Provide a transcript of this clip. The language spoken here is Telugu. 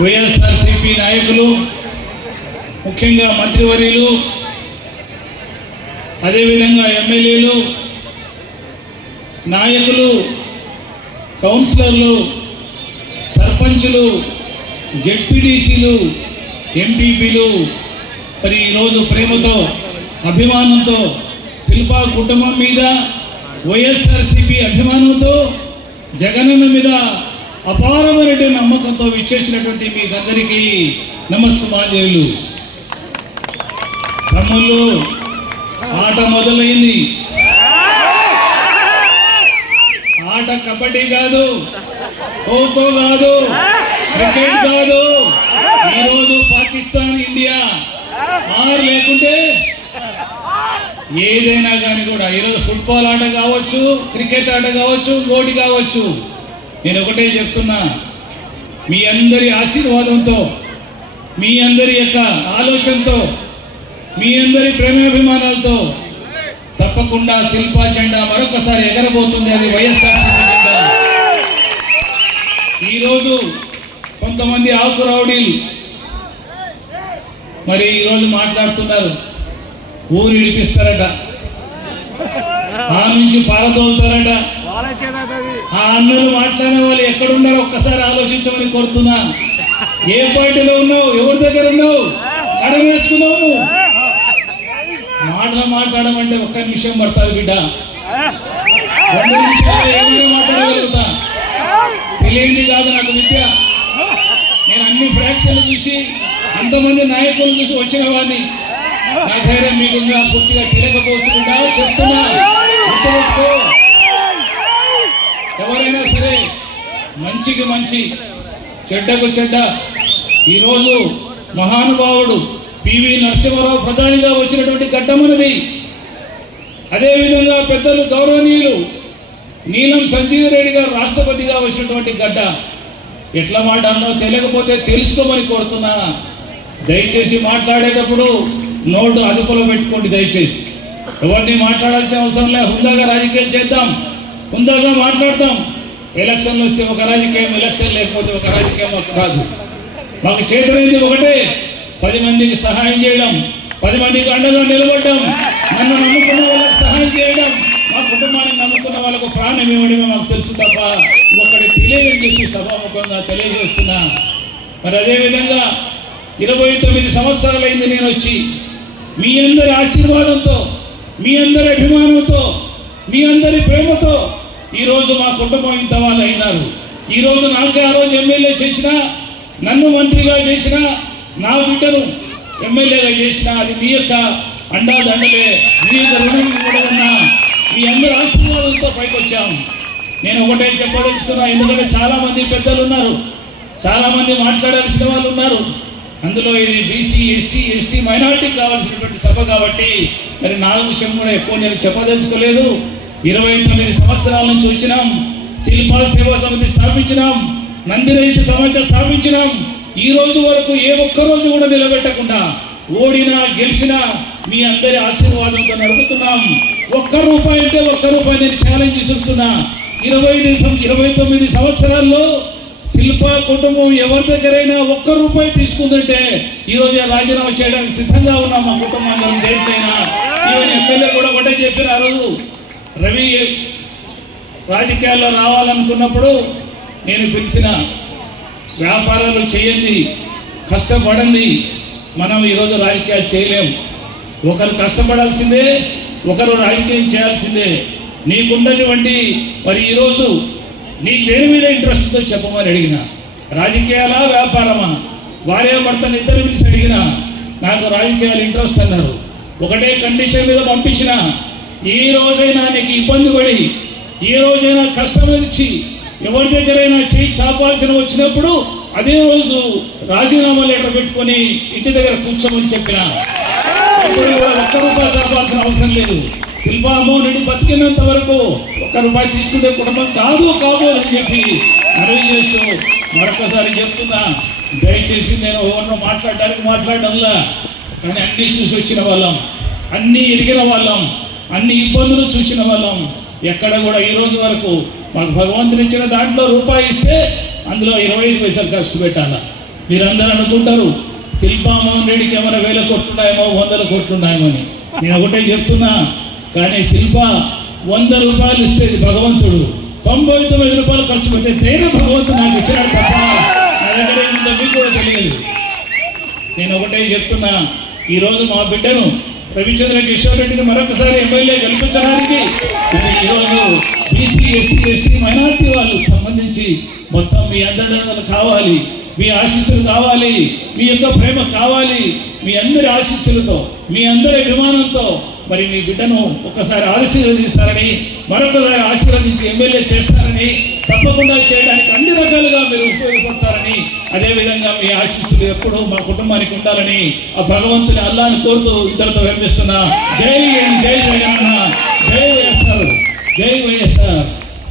వైఎస్ఆర్సిపి నాయకులు ముఖ్యంగా మంత్రివర్యులు అదేవిధంగా ఎమ్మెల్యేలు నాయకులు కౌన్సిలర్లు సర్పంచులు జెడ్పీటీసీలు ఎంపీపీలు మరి ఈరోజు ప్రేమతో అభిమానంతో శిల్పా కుటుంబం మీద వైఎస్ఆర్సిపి అభిమానంతో జగనన్న మీద అపారమైన నమ్మకంతో విచ్చేసినటువంటి మీకందరికీ నమస్సుమాంజలు. తమ్ముళ్ళు ఆట మొదలైంది. ఆట కబడ్డీ కాదు ఖోఖో కాదు క్రికెట్ కాదు. ఈరోజు పాకిస్తాన్ ఇండియా ఆరు లేకుంటే ఏదైనా కానీ కూడా ఈరోజు ఫుట్బాల్ ఆట కావచ్చు క్రికెట్ ఆట కావచ్చు గోటి కావచ్చు. నేను ఒకటే చెప్తున్నా. మీ అందరి ఆశీర్వాదంతో మీ అందరి యొక్క ఆలోచనతో మీ అందరి ప్రేమాభిమానాలతో తప్పకుండా శిల్పా జెండా మరొకసారి ఎగరబోతుంది. అది వైఎస్ఆర్ జెండా ఈరోజు కొంతమంది ఆకు రౌడీలు మరి ఈరోజు మాట్లాడుతున్నారు. ఊరు ఇడిపిస్తారట ఆ నుంచి పారదోలుతారట. ఆ అన్నలు మాట్లాడే వాళ్ళు ఎక్కడున్నారో ఒక్కసారి ఆలోచించమని కోరుతున్నా. ఏ పార్టీలో ఉన్నావు? ఎవరి దగ్గర ఉన్నావు? ఎక్కడ నేర్చుకున్నావు నువ్వు మాటలు మాట్లాడమంటే ఒక్క నిమిషం పడుతుంది బిడ్డ. రెండు నిమిషాలు ఏమైనా మాట్లాడగలుగుతా? తెలియంది కాదు నాకు విద్య. నేను అన్ని ఫ్రాక్షన్లు చూసి అంతమంది నాయకులు చూసి వచ్చిన వాడిని నా ధైర్యం మీకు ఇంకా పూర్తిగా తెలియకపోవచ్చుకుంటా మంచికి మంచి చెడ్డకు చెడ్డ. ఈరోజు మహానుభావుడు పివి నరసింహారావు ప్రధానిగా వచ్చినటువంటి ఘట్టమన్నది అదేవిధంగా పెద్దలు గౌరవనీయులు నీలం సంజీవ్ రెడ్డి గారు రాష్ట్రపతిగా వచ్చినటువంటి గడ్డ. ఎట్లా మాట్లాడినో తెలియకపోతే తెలుసుకోమని కోరుతున్నా. దయచేసి మాట్లాడేటప్పుడు నోటు అదుపులో పెట్టుకోండి దయచేసి. ఎవరిని మాట్లాడాల్సిన అవసరం లేదు హుందాగా రాజకీయం చేద్దాం. హుందాగా మాట్లాడతాం. ఎలక్షన్లు వస్తే ఒక రాజకీయం ఎలక్షన్ లేకపోతే ఒక రాజకీయం మాకు రాదు మాకు చేతులైంది ఒకటే. పది మందికి సహాయం చేయడం పది మందికి అండగా నిలబడడం నన్ను నమ్ముకున్న వాళ్ళకి సహాయం చేయడం మా కుటుంబాన్ని నమ్ముకున్న వాళ్ళకు ప్రాణం ఇవ్వడమే మాకు తెలుసు తప్ప ఒకటి తెలియదని చెప్పి సభాముఖంగా తెలియజేస్తున్నా. మరి అదేవిధంగా ఇరవై తొమ్మిది సంవత్సరాలైంది నేను వచ్చి మీ అందరి ఆశీర్వాదంతో మీ అందరి అభిమానంతో మీ అందరి ప్రేమతో ఈరోజు మా కుటుంబం ఇంత వాళ్ళు అయినారు. ఈరోజు నాకే ఆ రోజు ఎమ్మెల్యే చేసిన నన్ను మంత్రిగా చేసిన నా బిడ్డను ఎమ్మెల్యేగా చేసిన అది మీ యొక్క అండాదండలే. మీ యొక్క రుణం కూడా ఉన్నా. మీ అందరి ఆశీర్వాదంతో పైకి వచ్చాము నేను ఒకటే చెప్పదలుచుకున్నా ఎందుకంటే చాలామంది పెద్దలు ఉన్నారు చాలామంది మాట్లాడాల్సిన వాళ్ళు ఉన్నారు. అందులో ఇది బీసీ ఎస్సీ ఎస్టీ మైనార్టీ కావాల్సినటువంటి సభ కాబట్టి మరి నా విషయం కూడా ఎక్కువ నేను చెప్పదలుచుకోలేదు. ఇరవై తొమ్మిది సంవత్సరాల నుంచి వచ్చినాం. శిల్పాల సేవా సమితి స్థాపించినాం. నంది రైతు సమాఖ్య స్థాపించినాం. ఈ రోజు వరకు ఏ ఒక్క రోజు కూడా నిలబెట్టకుండా ఓడినా గెలిచినా మీ అందరి ఆశీర్వాదంతో నడుపుతున్నాం. ఒక్క రూపాయి అంటే ఒక్క రూపాయి నేను ఛాలెంజ్ ఇస్తున్నా ఇరవై సం- ఇరవై తొమ్మిది సంవత్సరాల్లో శిల్ప కుటుంబం ఎవరి దగ్గరైనా ఒక్క రూపాయి తీసుకుందంటే ఈరోజు రాజీనామా చేయడానికి సిద్ధంగా ఉన్నాం మా కుటుంబం దేంట్లైనా ఈవెన్ ఎమ్మెల్యే కూడా ఒకటే చెప్పిన ఆ రోజు రవి రాజకీయాల్లో రావాలనుకున్నప్పుడు నేను పిలిచిన వ్యాపారాలు చేయండి కష్టపడండి మనం ఈరోజు రాజకీయాలు చేయలేం. ఒకరు కష్టపడాల్సిందే ఒకరు రాజకీయం చేయాల్సిందే. నీకున్నటువంటి మరి ఈరోజు నీకు దేని మీద ఇంట్రెస్ట్తో చెప్పమని అడిగిన. రాజకీయాలా వ్యాపారమా? భార్య భర్తను ఇద్దరు పిలిచి అడిగిన. నాకు రాజకీయాలు ఇంట్రెస్ట్ అన్నారు. ఒకటే కండిషన్ మీద పంపించిన. ఈ రోజైనా నీకు ఇబ్బంది పడి ఏ రోజైనా కష్టం వచ్చి ఎవరి దగ్గరైనా చేయి చాపాల్సిన వచ్చినప్పుడు అదే రోజు రాజీనామా లెటర్ పెట్టుకొని ఇంటి దగ్గర కూర్చోమని చెప్పిన. అప్పుడు ఒక్క రూపాయి చాపాల్సిన అవసరం లేదు. శిల్పామో నుండి బతికినంత వరకు ఒక్క రూపాయి తీసుకుంటే కుటుంబం కాదు కాబోదు అని చెప్పి మనవి చేస్తూ మరొకసారి చెప్తున్నా. దయచేసి నేను ఎవరినో మాట్లాడడానికి మాట్లాడడంలా. కానీ అన్నీ చూసి వచ్చిన వాళ్ళం. అన్నీ ఎరిగిన వాళ్ళం. అన్ని ఇబ్బందులు చూసిన వాళ్ళం. ఎక్కడ కూడా ఈ రోజు వరకు మాకు భగవంతుని ఇచ్చిన దాంట్లో రూపాయి ఇస్తే అందులో ఇరవై ఐదు పైసలు ఖర్చు పెట్టాలా? మీరందరూ అనుకుంటారు శిల్పామోహన్ రెడ్డికి ఏమైనా వేల కొట్టున్నాయేమో వందల కొట్టున్నాయేమో అని. నేను ఒకటే చెప్తున్నా కానీ శిల్ప వంద రూపాయలు ఇస్తేది భగవంతుడు. తొంభై తొమ్మిది రూపాయలు ఖర్చు పెట్టే నేను భగవంతుడు నాకు ఇచ్చినాడు తప్ప నా దగ్గర ఏముందో మీకు కూడా తెలియదు. నేను ఒకటే చెప్తున్నా ఈరోజు మా బిడ్డను రవిచంద్ర కిషోర్ రెడ్డిని మరొకసారి ఎమ్మెల్యే గెలిపించడానికి ఈరోజు బీసీ ఎస్సీ ఎస్టీ మైనార్టీ వాళ్ళు సంబంధించి మొత్తం మీ అందరి కావాలి. మీ ఆశీస్సులు కావాలి. మీ యొక్క ప్రేమ కావాలి. మీ అందరి ఆశీస్సులతో మీ అందరి అభిమానంతో మరి మీ బిడ్డను ఒక్కసారి ఆశీర్వదిస్తారని మరొకసారి ఆశీర్వదించి ఎమ్మెల్యే చేస్తారని తప్పకుండా చేయడానికి అన్ని రకాలుగా మీరు ఉపయోగపడతారని అదేవిధంగా మీ ఆశీస్సులు ఎప్పుడూ మా కుటుంబానికి ఉండాలని ఆ భగవంతుని అల్లాని కోరుతూ ఇద్దరితో వినిపిస్తున్నా జై జై జగనన్న జై వైఎస్ఆర్ జై వైఎస్ఆర్.